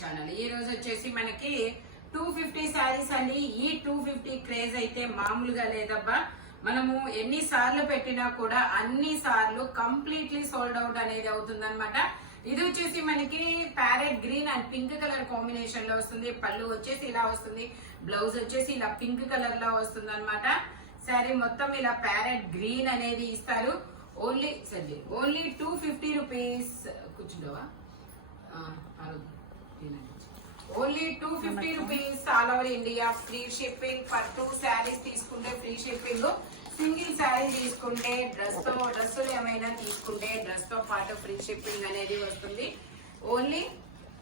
Channel. ఈ రోజు వచ్చేసి మనకి 250 శారీస్ అండి. ఈ 250 క్రేజ్ అయితే మామూలుగా లేదబ్బా. మనము ఎన్ని సార్లు పెట్టినా కూడా అన్ని సార్లు కంప్లీట్లీ సోల్డ్ అవుట్ అనేది అవుతుందన్నమాట. ఇది వచ్చేసి మనకి parrot green and pink colour combination లో వస్తుంది. పళ్ళు వచ్చేసి ఇలా వస్తుంది, బ్లౌజ్ వచ్చేసి ఇలా పింక్ కలర్ లో వస్తుంది అనమాట. శారీ మొత్తం ఇలా ప్యారెట్ గ్రీన్ అనేది ఇస్తారు. Only 250 rupees. కూర్చుంటావా? Only 250 rupees all over India. Free shipping. For 2 saris తీసుకుంటే ఫ్రీ షిప్పింగ్. సింగిల్ శారీ తీసుకుంటే డ్రెస్సులు ఏమైనా తీసుకుంటే డ్రెస్ తో పాటు ఫ్రీ షిప్పింగ్ అనేది వస్తుంది. Only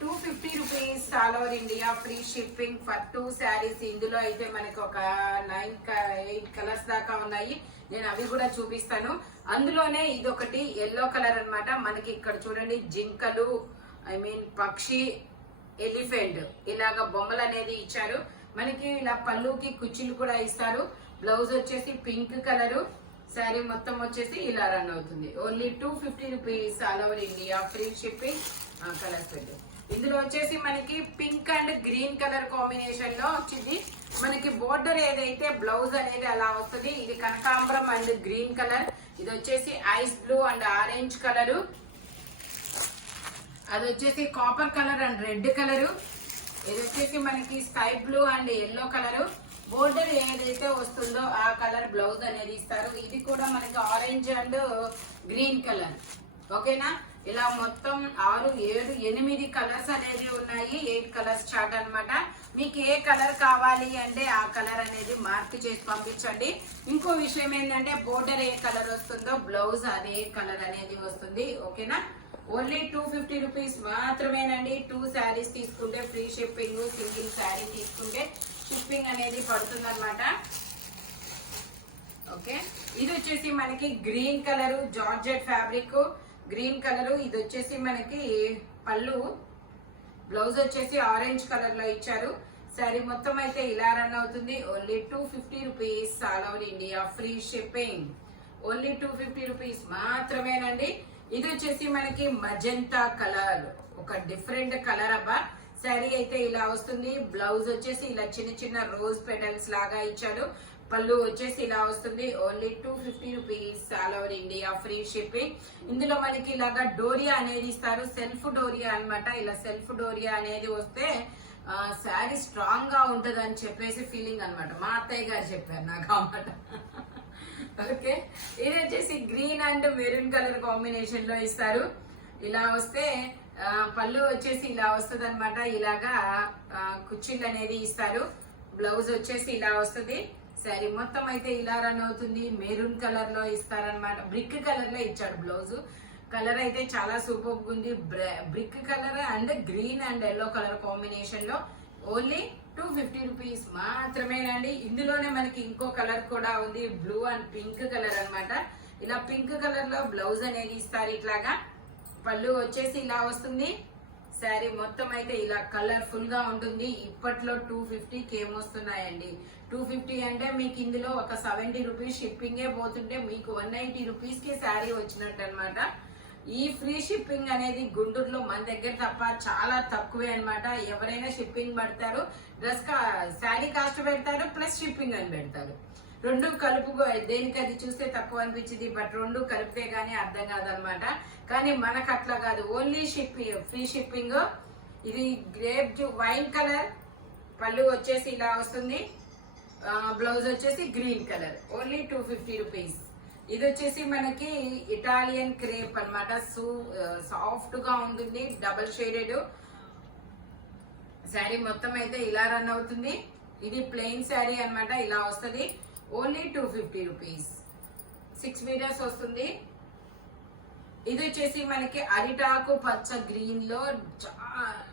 250 rupees all over India. Free shipping for 2 saris. ఇందులో అయితే మనకి ఒక 8 కలర్స్ దాకా ఉన్నాయి. నేను అవి కూడా చూపిస్తాను. అందులోనే ఇది ఒకటి ఎల్లో కలర్ అన్నమాట. మనకి ఇక్కడ చూడండి జింకలు, పక్షి, ఎలిఫెంట్ ఇలాగా బొమ్మలు అనేది ఇచ్చారు. మనకి ఇలా పళ్ళుకి కుచ్చిళ్ళు కూడా ఇస్తారు. బ్లౌజ్ వచ్చేసి పింక్ కలరు. శారీ మొత్తం వచ్చేసి ఇలా రన్ అవుతుంది. Only 250 rupees all over India. Free shipping. Colours పెట్టు. ఇందులో వచ్చేసి మనకి pink and green colour combination లో వచ్చింది. మనకి బోర్డర్ ఏదైతే బ్లౌజ్ అనేది అలా వస్తుంది. ఇది కనకాంబరం అండ్ గ్రీన్ కలర్. ఇది వచ్చేసి ice blue and orange colour. అది వచ్చేసి copper colour and red colour. ఇది వచ్చేసి మనకి sky blue and yellow colour. Border ఏదైతే వస్తుందో ఆ కలర్ బ్లౌజ్ అనేది ఇస్తారు. ఇది కూడా మనకి ఆరెంజ్ అండ్ గ్రీన్ కలర్. ఓకేనా? ఇలా మొత్తం 6, 7, 8 కలర్స్ అనేది ఉన్నాయి. 8 కలర్స్ చార్ట్ అన్నమాట. మీకు ఏ కలర్ కావాలి అంటే ఆ కలర్ అనేది మార్క్ చేసి పంపించండి. ఇంకో విషయం ఏంటంటే బోర్డర్ ఏ కలర్ వస్తుందో బ్లౌజ్ అదే కలర్ అనేది వస్తుంది. ఓకేనా? ఓన్లీ 250 రూపీస్ మాత్రమేనండి. 2 శారీస్ తీసుకుంటే ఫ్రీ షిప్పింగ్. సింగిల్ శారీ తీసుకుంటే షిప్పింగ్ అనేది పడుతుంది అనమాట. ఓకే, ఇది వచ్చేసి మనకి green colour georgette fabric. Green colour. ఇది వచ్చేసి మనకి పళ్ళు, బ్లౌజ్ వచ్చేసి ఆరెంజ్ కలర్ లో ఇచ్చారు. శారీ మొత్తం అయితే ఇలా రన్ అవుతుంది. Only 250 rupees all over India. Free shipping. Only 250 rupees మాత్రమేనండి. ఇది వచ్చేసి మనకి మజంతా కలర్, ఒక డిఫరెంట్ కలర్ అబ్బా. శారీ అయితే ఇలా వస్తుంది. బ్లౌజ్ వచ్చేసి ఇలా చిన్న చిన్న రోజ్ పెటల్స్ లాగా ఇచ్చారు. పళ్ళు వచ్చేసి ఇలా వస్తుంది. Only 250 rupees all over India. Free shipping. ఇందులో మనకి ఇలాగా డోరియా అనేది ఇస్తారు. సెల్ఫ్ డోరియా అన్నమాట. ఇలా సెల్ఫ్ డోరియా అనేది వస్తే శారీ స్ట్రాంగ్ గా ఉంటది అని చెప్పేసి ఫీలింగ్ అన్నమాట. మా అత్తయ్య గారు చెప్పారు నాకు అన్నమాట. ఓకే, ఇది వచ్చేసి green and maroon colour combination లో ఇస్తారు. ఇలా వస్తే పళ్ళు వచ్చేసి ఇలా వస్తుంది అనమాట. ఇలాగా కుచ్చిళ్ళు అనేది ఇస్తారు. బ్లౌజ్ వచ్చేసి ఇలా వస్తుంది. శారీ మొత్తం అయితే ఇలా రన్ అవుతుంది. మెరూన్ కలర్ లో ఇస్తారనమాట. బ్రిక్ కలర్ లో ఇచ్చాడు బ్లౌజ్. కలర్ అయితే చాలా సూపర్ ఉంది. Brick colour and green and yellow colour combination లో ఓన్లీ 250 రూపీస్ మాత్రమేనండి. ఇందులోనే మనకి ఇంకో కలర్ కూడా ఉంది, బ్లూ అండ్ పింక్ కలర్ అన్నమాట. ఇలా పింక్ కలర్ లో బ్లౌజ్ అనేది ఇస్తారు. ఇట్లాగా పళ్ళు వచ్చేసి ఇలా వస్తుంది. శారీ మొత్తం అయితే ఇలా కలర్ఫుల్ గా ఉంటుంది. ఇప్పట్లో 250కి ఏమొస్తున్నాయండి? 250 అంటే మీకు ఇందులో ఒక 70 రూపీస్ షిప్పింగే పోతుంటే మీకు 180 రూపీస్ కి శారీ వచ్చినట్టు అనమాట. ఈ ఫ్రీ షిప్పింగ్ అనేది గుంటూరులో మన దగ్గర తప్ప చాలా తక్కువే అనమాట. ఎవరైనా షిప్పింగ్ పెడతారు, శారీ కాస్ట్ పెడతారు, ప్లస్ షిప్పింగ్ అని పెడతారు. రెండు కలుపు దేనికి అది చూస్తే తక్కువ అనిపించింది, బట్ రెండు కలిపితే గానీ అర్థం కాదనమాట. కానీ మనకు అట్లా కాదు. Only free shipping. ఇది గ్రేప్ వైన్ కలర్. పళ్ళు వచ్చేసి ఇలా వస్తుంది. బ్లౌజ్ వచ్చేసి గ్రీన్ కలర్. Only 250 rupees. ఇది వచ్చేసి మనకి ఇటాలియన్ క్రేప్ అనమాట. సాఫ్ట్ గా ఉంటుంది. Double shaded. శారీ మొత్తం అయితే ఇలా రన్ అవుతుంది. ఇది ప్లెయిన్ శారీ అనమాట. ఇలా వస్తుంది. Only 250 rupees. 6 మీటర్స్ వస్తుంది. ఇది వచ్చేసి మనకి అరిటాకు పచ్చ గ్రీన్ లో,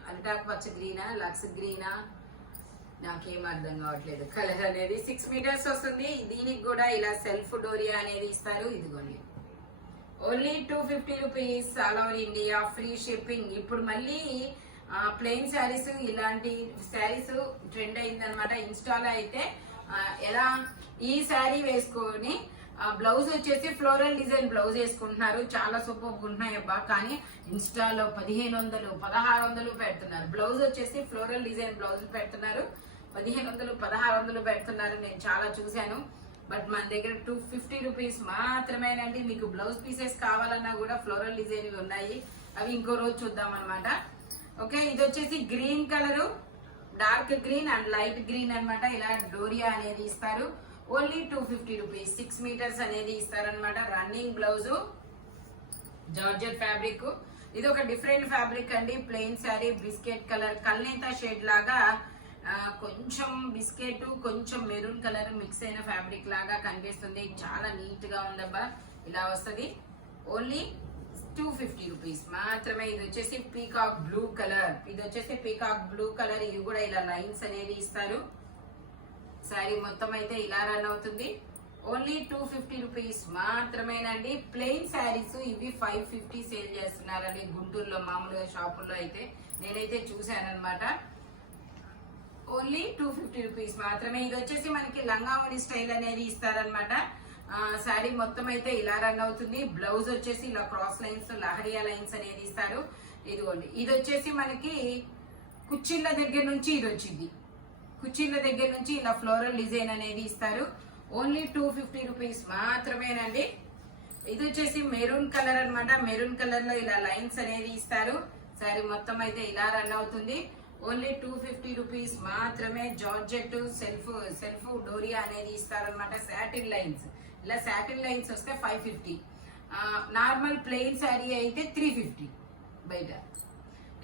అరిటాకు పచ్చ గ్రీనా లక్స్ గ్రీనా నాకేం అర్థం కావట్లేదు కలర్ అనేది. 6 మీటర్స్ వస్తుంది. దీనికి కూడా ఇలా సెల్ఫ్ డోరియా అనేది ఇస్తారు. ఇదిగోండి. Only 250 rupees all over India. Free shipping. ఇప్పుడు మళ్ళీ ప్లెయిన్ శారీస్, ఇలాంటి శారీస్ ట్రెండ్ అయిందనమాట. ఇన్స్టాలో అయితే ఎలా ఈ శారీ వేసుకొని బ్లౌజ్ వచ్చేసి ఫ్లోరల్ డిజైన్ బ్లౌజ్ వేసుకుంటున్నారు. చాలా సూపర్ ఉన్నాయి అబ్బా. కానీ ఇన్స్టాలో 1500 1600 పెడుతున్నారు. బ్లౌజ్ వచ్చేసి ఫ్లోరల్ డిజైన్ బ్లౌజ్ పెడుతున్నారు. 1500 1600 పెడుతున్నారు. నేను చాలా చూశాను. బట్ మన దగ్గర 250 రూపీస్ మాత్రమేనండి. మీకు బ్లౌజ్ పీసెస్ కావాలన్నా కూడా ఫ్లోరల్ డిజైన్ ఉన్నాయి. అవి ఇంకో రోజు చూద్దాం అనమాట. ఓకే, ఇది వచ్చేసి green colour, dark green and light green అన్నమాట. ఇలా డోరియా అనేది ఇస్తారు. Only 250 rupees. 6 మీటర్స్ అనేది ఇస్తారనమాట. Running blouse, georgette fabric. ఇది ఒక డిఫరెంట్ ఫ్యాబ్రిక్ అండి. ప్లెయిన్ శారీ, బిస్కెట్ కలర్, కల్నేత షేడ్ లాగా కొంచెం బిస్కెట్ కొంచెం మెరూన్ కలర్ మిక్స్ అయిన ఫ్యాబ్రిక్ లాగా కనిపిస్తుంది. చాలా నీట్ గా ఉందబ్బా. ఇలా వస్తుంది. ఓన్లీ 250 రూపీస్ మాత్రమే. ఇది వచ్చేసి పీకాక్ బ్లూ కలర్. ఇది వచ్చేసి పీకాక్ బ్లూ కలర్. ఇవి కూడా ఇలా లైన్స్ అనేది ఇస్తారు. శారీ మొత్తం అయితే ఇలా రన్ అవుతుంది. ఓన్లీ 250 రూపీస్ మాత్రమేనండి. ప్లెయిన్ శారీస్ ఇవి 550 సేల్ చేస్తున్నారండి గుంటూరులో. మామూలుగా షాపుల్లో అయితే నేనైతే చూసాను అనమాట. ఓన్లీ 250 రూపీస్ మాత్రమే. ఇది వచ్చేసి మనకి లంగావణి స్టైల్ అనేది ఇస్తారనమాట. శారీ మొత్తం అయితే ఇలా రన్ అవుతుంది. బ్లౌజ్ వచ్చేసి ఇలా క్రాస్ లైన్స్, లహరియా లైన్స్ అనేది ఇస్తారు. ఇదిగోండి, ఇది వచ్చేసి మనకి కుచ్చిళ్ళ దగ్గర నుంచి ఇది వచ్చింది. కుచ్చిళ్ళ దగ్గర నుంచి ఇలా ఫ్లోరల్ డిజైన్ అనేది ఇస్తారు. ఓన్లీ 250 రూపీస్ మాత్రమేనండి. ఇది వచ్చేసి మెరూన్ కలర్ అన్నమాట. మెరూన్ కలర్ లో ఇలా లైన్స్ అనేది ఇస్తారు. శారీ మొత్తం అయితే ఇలా రన్ అవుతుంది. ఓన్లీ 250 రూపీస్ మాత్రమే. జార్జెట్ సెల్ఫ్ డోరియా అనేది ఇస్తారనమాట. సాటిన్ లైన్స్, ఇలా సాటిన్ లైన్స్ వస్తే 550. నార్మల్ ప్లెయిన్ శారీ అయితే 350 బయట.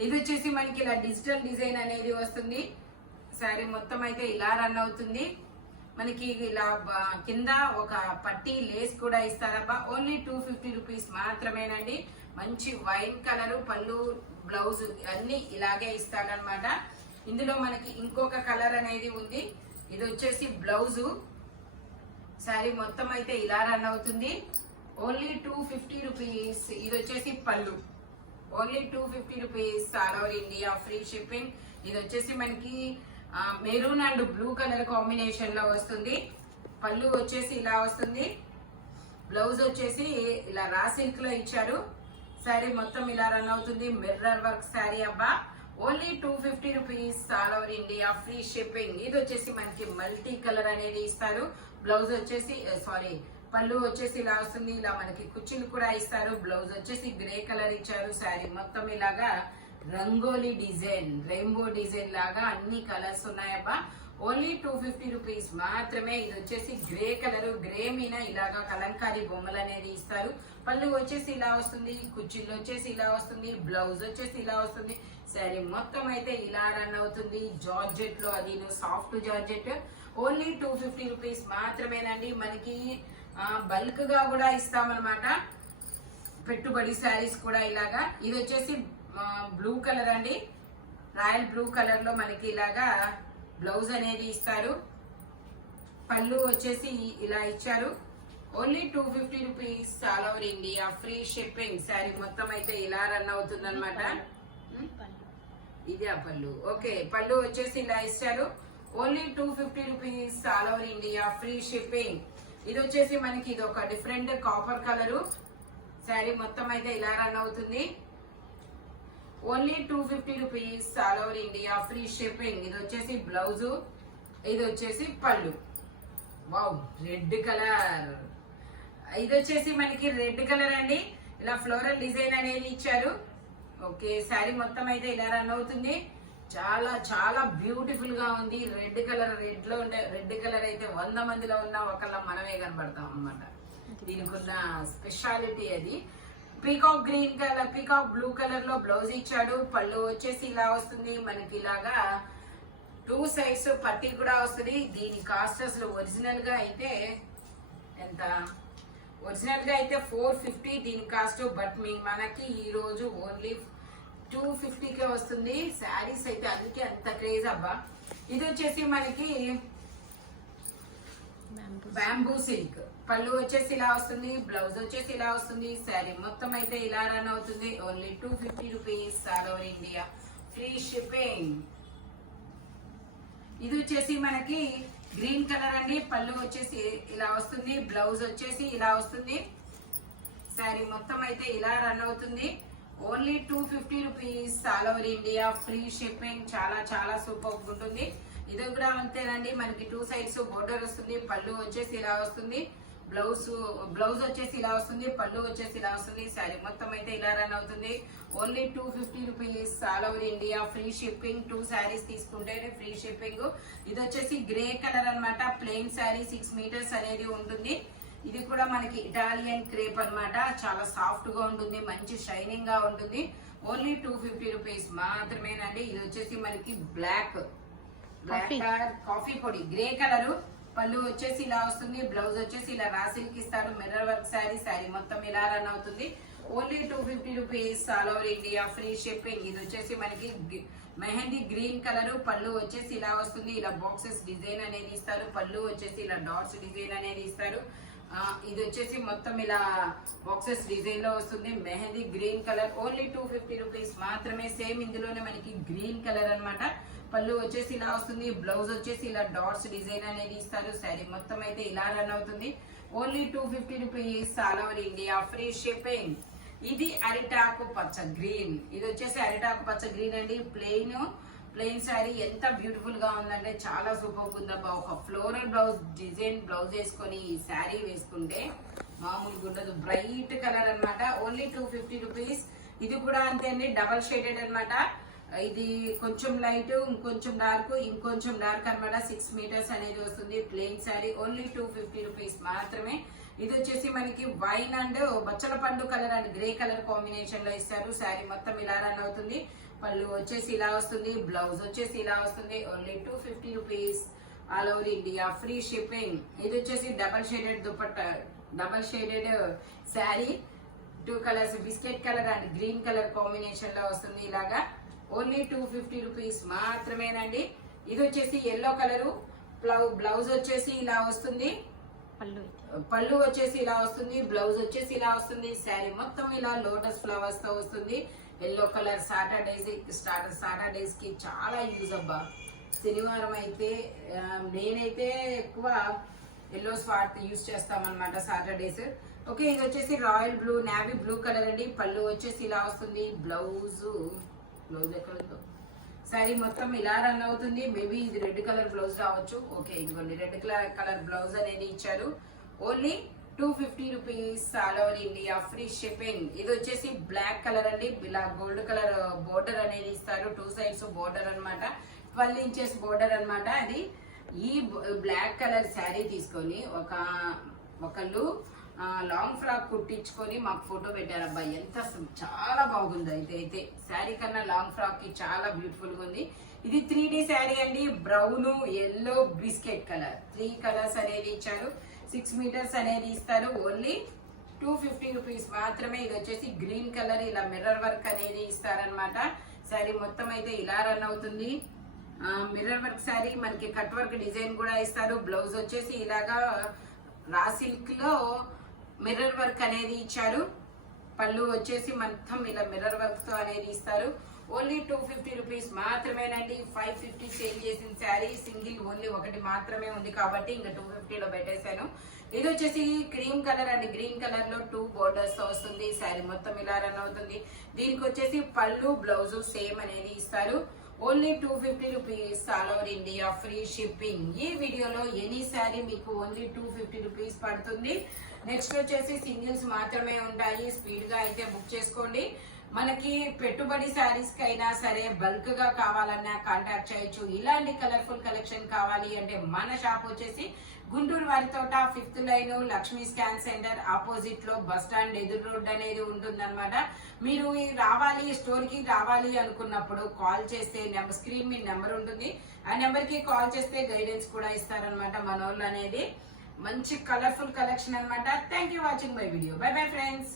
ఇది వచ్చేసి మనకి ఇలా డిజిటల్ డిజైన్ అనేది వస్తుంది. శారీ మొత్తం అయితే ఇలా రన్ అవుతుంది. మనకి ఇలా కింద ఒక పట్టీ లేస్ కూడా ఇస్తారబ్బా. ఓన్లీ 250 రూపీస్ మాత్రమేనండి. మంచి వైన్ కలరు, పళ్ళు, బ్లౌజ్ అన్ని ఇలాగే ఇస్తాడనమాట. ఇందులో మనకి ఇంకొక కలర్ అనేది ఉంది. ఇది వచ్చేసి బ్లౌజు. శారీ మొత్తం అయితే ఇలా రన్ అవుతుంది. Only 250 rupees. ఇది వచ్చేసి పళ్ళు. Only 250 rupees. All over India free shipping. ఇది వచ్చేసి మనకి maroon and blue colour combination లో వస్తుంది. పళ్ళు వచ్చేసి ఇలా వస్తుంది. బ్లౌజ్ వచ్చేసి ఇలా రా సిల్క్ లో ఇచ్చారు. శారీ మొత్తం ఇలా రన్ అవుతుంది. మిర్రర్ వర్క్ శారీ అబ్బా. Only 250 rupees. All over India free shipping. ఇది వచ్చేసి మనకి మల్టీ కలర్ అనేది ఇస్తారు. బ్లౌజ్ వచ్చేసి పళ్ళు వచ్చేసి ఇలా వస్తుంది. ఇలా మనకి కుచ్చిళ్ళు కూడా ఇస్తారు. బ్లౌజ్ వచ్చేసి గ్రే కలర్ ఇచ్చారు. శారీ మొత్తం ఇలాగా రంగోలీ డిజైన్, రెయిన్బో డిజైన్ లాగా అన్ని కలర్స్ ఉన్నాయబ్బా. ఓన్లీ 250 రూపీస్ మాత్రమే. ఇది వచ్చేసి గ్రే కలర్. గ్రే మీద ఇలాగా కలంకారీ బొమ్మలు అనేది ఇస్తారు. పళ్ళు వచ్చేసి ఇలా వస్తుంది. కుచ్చిళ్ళు వచ్చేసి ఇలా వస్తుంది. బ్లౌజ్ వచ్చేసి ఇలా వస్తుంది. శారీ మొత్తం అయితే ఇలా రన్ అవుతుంది. జార్జెట్ లో, అది సాఫ్ట్ జార్జెట్. ఓన్లీ 250 రూపీస్ మాత్రమేనండి. మనకి బల్క్ గా కూడా ఇస్తామన్నమాట. పెట్టుబడి శారీస్ కూడా ఇలాగా. ఇది వచ్చేసి బ్లూ కలర్ అండి. రాయల్ బ్లూ కలర్ లో మనకి ఇలాగా బ్లౌజ్ అనేది ఇస్తారు. పళ్ళు వచ్చేసి ఇలా ఇచ్చారు. Only 250 rupees. All over India free shipping. Sari మొత్తం అయితే ఇలా రన్ అవుతుంది అనమాట. ఇది ఆ పళ్ళు. ఓకే, పళ్ళు వచ్చేసి ఇలా ఇచ్చారు. Only 250 rupees. All over India free shipping. ఇది వచ్చేసి మనకి ఇది ఒక డిఫరెంట్ కాపర్ కలరు. శారీ మొత్తం అయితే ఇలా రన్ అవుతుంది. Only 250 rupees. All over India free shipping. ఇది వచ్చేసి బ్లౌజు. ఇది వచ్చేసి పళ్ళు. Wow, red colour. ఇది వచ్చేసి మనకి రెడ్ కలర్ అండి. ఇలా ఫ్లోరల్ డిజైన్ అనేది ఇచ్చారు. ఓకే, శారీ మొత్తం అయితే ఇలా రన్ అవుతుంది. చాలా చాలా బ్యూటిఫుల్ గా ఉంది. రెడ్ కలర్, రెడ్ లో ఉండే రెడ్ కలర్ అయితే 100 మందిలో ఉన్న ఒకళ్ళ మనమే కనబడతాం అన్నమాట. దీనికి ఉన్న స్పెషాలిటీ అది. Peacock green colour, peacock blue colour లో బ్లౌజ్ ఇచ్చాడు. పళ్ళు వచ్చేసి ఇలా వస్తుంది. మనకి ఇలాగా 2 సైడ్స్ పట్టీ కూడా వస్తుంది. దీని కాస్ట్ అసలు ఒరిజినల్ గా అయితే ఎంత? ఒరిజినల్ గా అయితే 450 దీని కాస్ట్. బట్ మనకి ఈ రోజు ఓన్లీ 250కే వస్తుంది. శారీస్ అయితే అందుకే అంత క్రేజ్ అబ్బా. ఇది వచ్చేసి మనకి బ్యాంబూ సిల్క్. పళ్ళు వచ్చేసి ఇలా వస్తుంది. బ్లౌజ్ వచ్చేసి ఇలా వస్తుంది. శారీ మొత్తం అయితే ఇలా రన్ అవుతుంది. Only 250 rupees. All over India free shipping. ఇది వచ్చేసి మనకి గ్రీన్ కలర్ అండి. పళ్ళు వచ్చేసి ఇలా వస్తుంది, బ్లౌజ్ వచ్చేసి ఇలా వస్తుంది. శారీ మొత్తం అయితే ఇలా రన్ అవుతుంది. Only 250 rupees, all over India, free shipping. చాలా చాలా సూపర్ ఉంటుంది. ఇది కూడా అంతేనండి, మనకి 2 సైడ్స్ బోర్డర్ వస్తుంది. పళ్ళు వచ్చేసి ఇలా వస్తుంది, బ్లౌజ్ వచ్చేసి ఇలా వస్తుంది, పళ్ళు వచ్చేసి ఇలా వస్తుంది. శారీ మొత్తం అయితే ఇలా రన్ అవుతుంది. Only 250 rupees, all over India, free shipping. 2 saris తీసుకుంటేనే ఫ్రీ షిప్పింగ్. ఇది వచ్చేసి గ్రే కలర్ అన్నమాట. ప్లెయిన్ శారీ 6 మీటర్స్ అనేది ఉంటుంది. ఇది కూడా మనకి ఇటాలియన్ క్రేప్ అన్నమాట. చాలా సాఫ్ట్ గా ఉంటుంది, మంచి షైనింగ్ గా ఉంటుంది. ఓన్లీ 250 రూపీస్ మాత్రమేనండి. ఇది వచ్చేసి మనకి బ్లాక్ కలర్, కాఫీ పొడి, గ్రే కలర్. పళ్ళు వచ్చేసి ఇలా వస్తుంది, బ్లౌజ్ వచ్చేసి ఇలా రాసిల్కి ఇస్తారు. Mirror work sari. శారీ మొత్తం ఇలా రన్ అవుతుంది. Only 250 rupees, all over India, free shipping. ఇది వచ్చేసి మనకి మెహందీ గ్రీన్ కలర్. పళ్ళు వచ్చేసి ఇలా వస్తుంది, ఇలా బాక్సెస్ డిజైన్ అనేది ఇస్తారు. పళ్ళు వచ్చేసి ఇలా డాట్స్ డిజైన్ అనేది ఇస్తారు. ఇది వచ్చేసి మొత్తం ఇలా బాక్సెస్ డిజైన్ లో వస్తుంది. Mehndi green colour. Only 250 rupees మాత్రమే. సేమ్ ఇందులోనే మనకి గ్రీన్ కలర్ అన్నమాట. పళ్ళు వచ్చేసి ఇలా వస్తుంది, బ్లౌజ్ వచ్చేసి ఇలా డాట్స్ డిజైన్ అనేది ఇస్తారు. శారీ మొత్తం అయితే ఇలా రన్ అవుతుంది. Only 250 rupees, all over India, free shipping. ఇది అరిటాకు పచ్చ గ్రీన్. ఇది వచ్చేసి అరిటాకు పచ్చ గ్రీన్ అండి. ప్లెయిన్ శారీ ఎంత బ్యూటిఫుల్ గా ఉందంటే చాలా సూపర్ ఉందబ్బా. ఒక ఫ్లోరల్ బ్లౌజ్ డిజైన్ బ్లౌజ్ వేసుకొని ఈ శారీ వేసుకుంటే మామూలుగా ఉండదు. బ్రైట్ కలర్ అన్నమాట. Only 250 rupees. ఇది కూడా అంతే అండి, డబల్ షేడెడ్ అన్నమాట. ఇది కొంచెం లైట్, ఇంకొంచెం డార్క్, ఇంకొంచెం డార్క్ అన్నమాట. 6 మీటర్స్ అనేది వస్తుంది. ప్లెయిన్ శారీ. ఓన్లీ 250 రూపీస్ మాత్రమే. ఇది వచ్చేసి మనకి వైన్ అండ్ బచ్చల పండు colour and grey colour combination లో ఇస్తారు. శారీ మొత్తం ఇలా రన్ అవుతుంది. పళ్ళు వచ్చేసి ఇలా వస్తుంది, బ్లౌజ్ వచ్చేసి ఇలా వస్తుంది. Only 250 rupees, all over India, free shipping. ఇది వచ్చేసి double shaded dupatta, double shaded sari. 2 colours, biscuit colour and green colour combination లో వస్తుంది. ఇలాగా ఓన్లీ 250 రూపీస్ మాత్రమేనండి. ఇది వచ్చేసి ఎల్లో కలరు. బ్లౌజ్ వచ్చేసి ఇలా వస్తుంది, పళ్ళు వచ్చేసి ఇలా వస్తుంది, బ్లౌజ్ వచ్చేసి ఇలా వస్తుంది. శారీ మొత్తం ఇలా లోటస్ ఫ్లవర్స్ తో వస్తుంది. Yellow colour. సాటర్డేస్ కి చాలా యూజ్ అబ్బా. శనివారం అయితే నేనైతే ఎక్కువ ఎల్లో స్పాట్ యూజ్ చేస్తామన్నమాట సాటర్డేస్. ఓకే, ఇది వచ్చేసి royal blue, navy blue colour అండి. పళ్ళు వచ్చేసి ఇలా వస్తుంది, బ్లౌజ్ ఎక్కడ శారీ మొత్తం ఇలా రన్ అవుతుంది. మేబీ ఇది రెడ్ కలర్ బ్లౌజ్ రావచ్చు. ఓకే, ఇదిగోండి రెడ్ కలర్ బ్లౌజ్ అనేది ఇచ్చారు. Only 250 rupees, all over India, free shipping. ఇది వచ్చేసి బ్లాక్ కలర్ అండి. ఇలా గోల్డ్ కలర్ బోర్డర్ అనేది ఇస్తారు. 2 సైడ్స్ బోర్డర్ అన్నమాట. 12 ఇంచెస్ బోర్డర్ అన్నమాట. అది ఈ బ్లాక్ కలర్ శారీ తీసుకొని ఒకళ్ళు లాంగ్ ఫ్రాక్ కుట్టించుకొని మాకు ఫోటో పెట్టారు. అబ్బాయి ఎంత చాలా బాగుంది. అయితే శారీ కన్నా లాంగ్ ఫ్రాక్ కి చాలా బ్యూటిఫుల్ గా ఉంది. ఇది 3D శారీ అండి. Brown, yellow, biscuit colour, 3 colours అనేది ఇచ్చారు. 6 మీటర్స్ అనేది ఇస్తారు. ఓన్లీ 250 రూపీస్ మాత్రమే. ఇది వచ్చేసి గ్రీన్ కలర్. ఇలా మిర్రర్ వర్క్ అనేది ఇస్తారనమాట. శారీ మొత్తం అయితే ఇలా రన్ అవుతుంది. మిర్రర్ వర్క్ శారీ మనకి కట్ వర్క్ డిజైన్ కూడా ఇస్తారు. బ్లౌజ్ వచ్చేసి ఇలాగా రా సిల్క్ లో మిర్రర్ వర్క్ అనేది ఇచ్చారు. పళ్ళు వచ్చేసి మొత్తం ఇలా మిర్రర్ వర్క్ తో అనేది ఇస్తారు. ఓన్లీ 250 రూపీస్ మాత్రమేనండి. 550 సేల్ చేసిన శారీ సింగిల్ ఓన్లీ ఒకటి మాత్రమే ఉంది కాబట్టి ఇంకా 250 లో పెట్టేశాను. ఇది వచ్చేసి cream colour and green colour లో 2 బోర్డర్స్ తో వస్తుంది. శారీ మొత్తం ఇలా రన్ అవుతుంది. దీనికి వచ్చేసి పళ్ళు, బ్లౌజ్ సేమ్ అనేది ఇస్తారు. Only 250 rupees, all over India, free shipping. ఈ వీడియోలో ఎనీ శారీ మీకు ఓన్లీ 250 రూపీస్ పడుతుంది. నెక్స్ట్ వచ్చేసి సింగిల్స్ మాత్రమే ఉంటాయి. స్పీడ్ గా అయితే బుక్ చేసుకోండి. మనకి పెట్టుబడి శారీస్ కైనా సరే బల్క్ గా కావాలన్నా కాంటాక్ట్ చేయొచ్చు. ఇలాంటి కలర్ఫుల్ కలెక్షన్ కావాలి అంటే మన షాప్ వచ్చేసి Guntur వారితోట 5th line Lakshmi scan centre opposite లో బస్ స్టాండ్ ఎదురు రోడ్ అనేది ఉంటుందన్నమాట. మీరు రావాలి, స్టోర్ కి రావాలి అనుకున్నప్పుడు కాల్ చేస్తే స్క్రీన్ మీద నెంబర్ ఉంటుంది. ఆ నెంబర్ కి కాల్ చేస్తే గైడెన్స్ కూడా ఇస్తారనమాట మనోళ్ళు అనేది. మంచి కలర్ఫుల్ కలెక్షన్ అన్నమాట. Thank you watching my video. By bye friends.